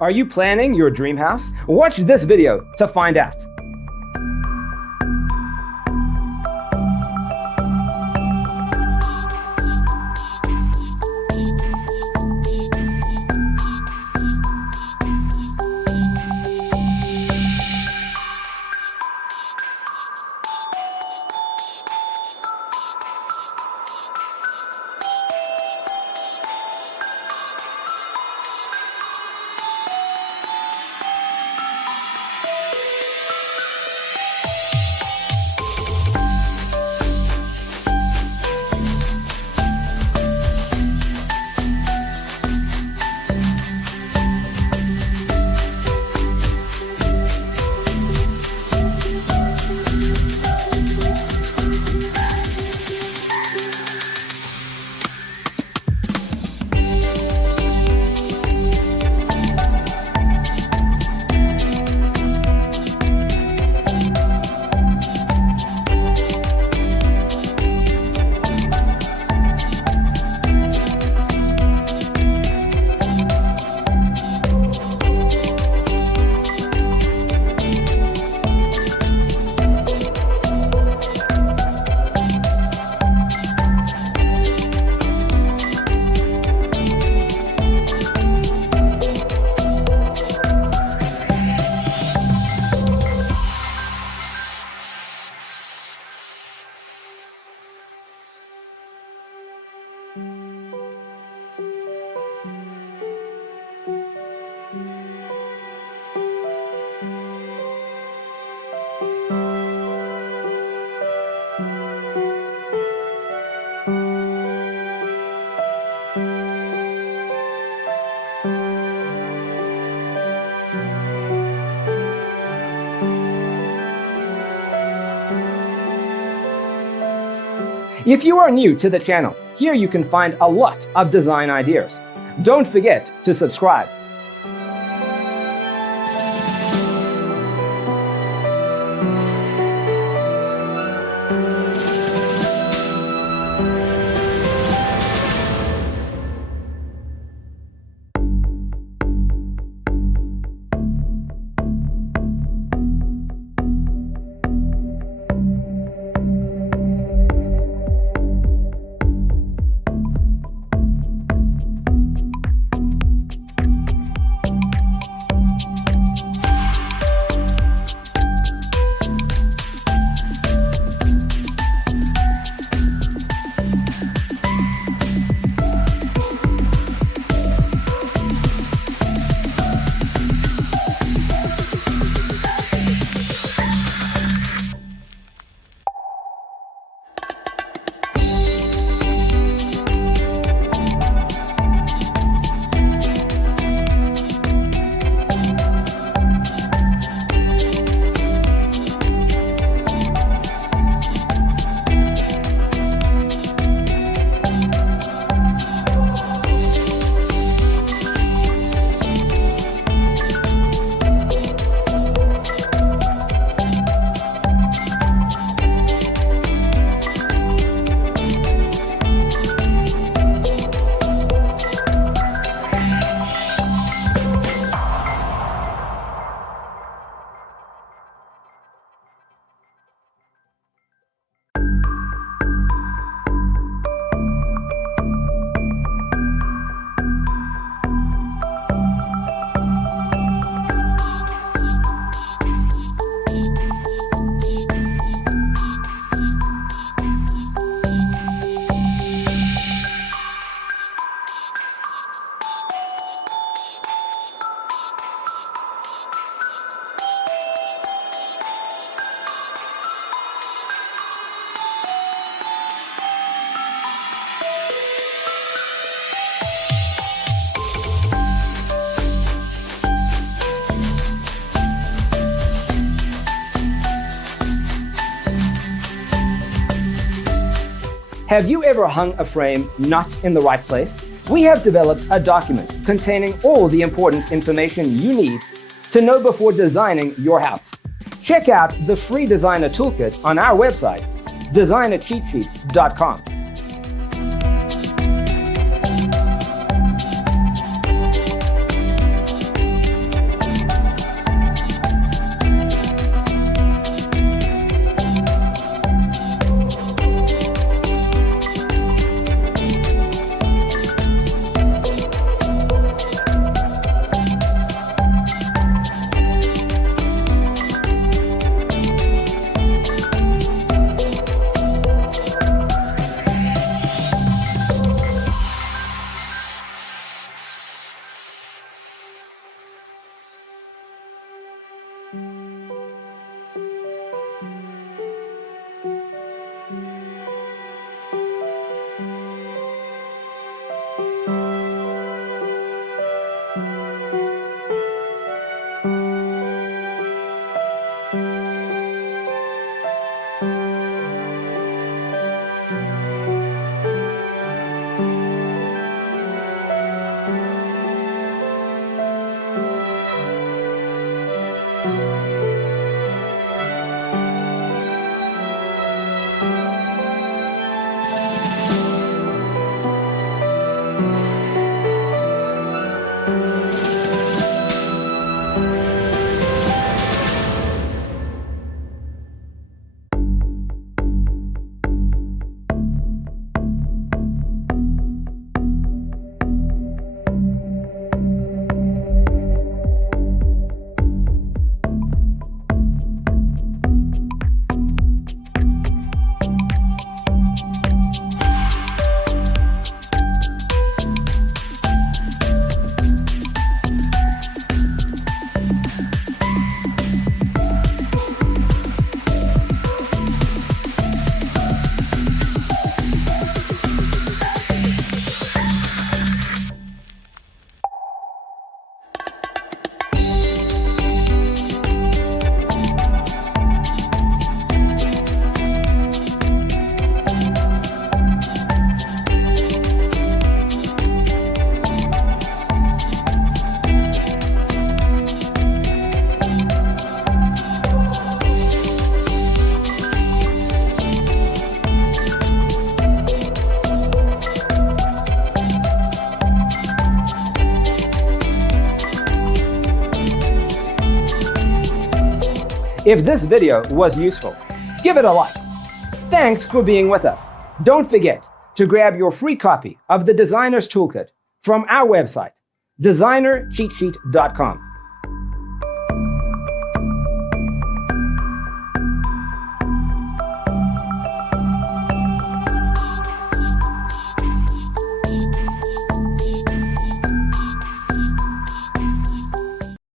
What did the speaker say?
Are you planning your dream house? Watch this video to find out. If you are new to the channel, here you can find a lot of design ideas. Don't forget to subscribe. Have you ever hung a frame not in the right place? We have developed a document containing all the important information you need to know before designing your house. Check out the free designer toolkit on our website, designercheatsheet.com. If this video was useful, give it a like. Thanks for being with us. Don't forget to grab your free copy of the Designer's Toolkit from our website, designercheatsheet.com.